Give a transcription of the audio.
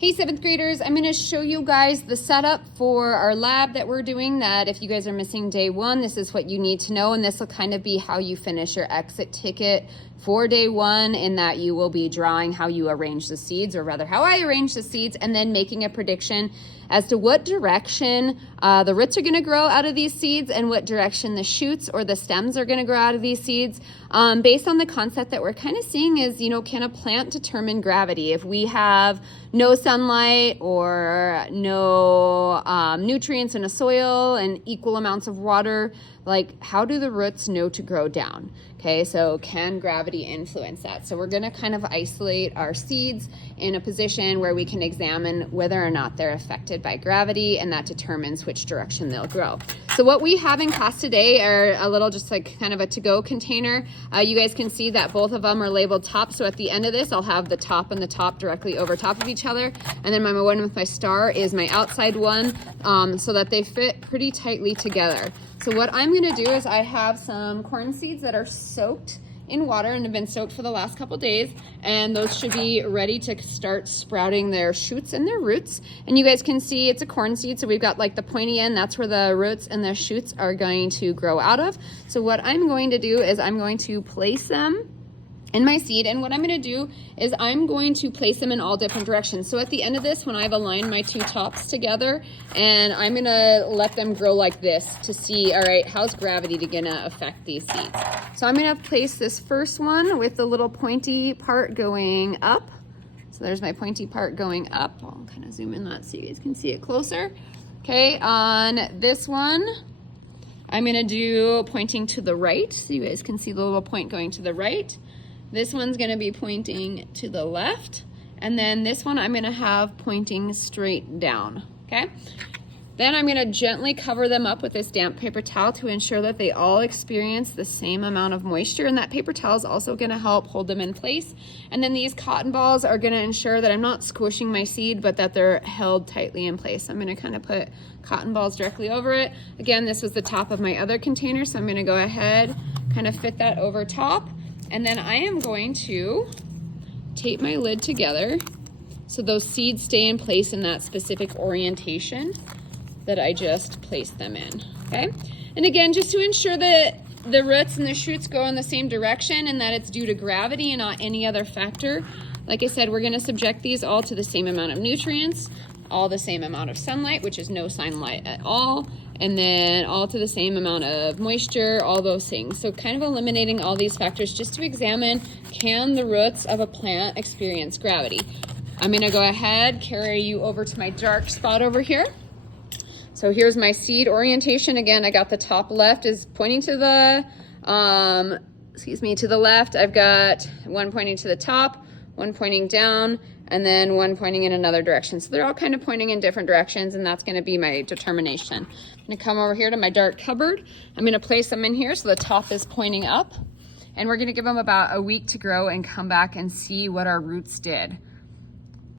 Hey 7th graders, I'm going to show you guys the setup for our lab that we're doing. That if you guys are missing day one, this is what you need to know, and this will kind of be how you finish your exit ticket for day one, in that you will be drawing how you arrange the seeds, or rather how I arrange the seeds, and then making a prediction as to what direction the roots are going to grow out of these seeds and what direction the shoots or the stems are going to grow out of these seeds, based on the concept that we're kind of seeing is, can a plant determine gravity? If we have no sunlight or no nutrients in a soil and equal amounts of water, like how do the roots know to grow down? Okay, so can gravity influence that? So we're gonna kind of isolate our seeds in a position where we can examine whether or not they're affected by gravity, and that determines which direction they'll grow. So what we have in class today are a little, just like kind of a to-go container. You guys can see that both of them are labeled top. So at the end of this, I'll have the top and the top directly over top of each other. And then my one with my star is my outside one, so that they fit pretty tightly together. So what I'm gonna do is I have some corn seeds that are soaked in water and have been soaked for the last couple days, and those should be ready to start sprouting their shoots and their roots. And you guys can see it's a corn seed, so we've got like the pointy end, that's where the roots and the shoots are going to grow out of. So what I'm going to do is I'm going to place them in my seed, and what I'm going to do is I'm going to place them in all different directions. So at the end of this, when I've aligned my two tops together, and I'm going to let them grow like this to see, all right, how's gravity going to affect these seeds? So I'm going to place this first one with the little pointy part going up. So there's my pointy part going up. I'll kind of zoom in that so you guys can see it closer. Okay, on this one, I'm going to do pointing to the right, so you guys can see the little point going to the right. This one's gonna be pointing to the left, and then this one I'm gonna have pointing straight down, okay? Then I'm gonna gently cover them up with this damp paper towel to ensure that they all experience the same amount of moisture, and that paper towel is also gonna help hold them in place. And then these cotton balls are gonna ensure that I'm not squishing my seed, but that they're held tightly in place. I'm gonna kind of put cotton balls directly over it. Again, this was the top of my other container, so I'm gonna go ahead, kind of fit that over top. And then I am going to tape my lid together so those seeds stay in place in that specific orientation that I just placed them in, okay? And again, just to ensure that the roots and the shoots go in the same direction and that it's due to gravity and not any other factor, like I said, we're gonna subject these all to the same amount of nutrients, all the same amount of sunlight, which is no sunlight at all, and then all to the same amount of moisture, all those things. So kind of eliminating all these factors just to examine, can the roots of a plant experience gravity? I'm gonna go ahead, carry you over to my dark spot over here. So here's my seed orientation. Again, I got the top left is pointing to the, to the left. I've got one pointing to the top, one pointing down, and then one pointing in another direction. So they're all kind of pointing in different directions, and that's gonna be my determination. I'm gonna come over here to my dark cupboard. I'm gonna place them in here so the top is pointing up, and we're gonna give them about a week to grow and come back and see what our roots did.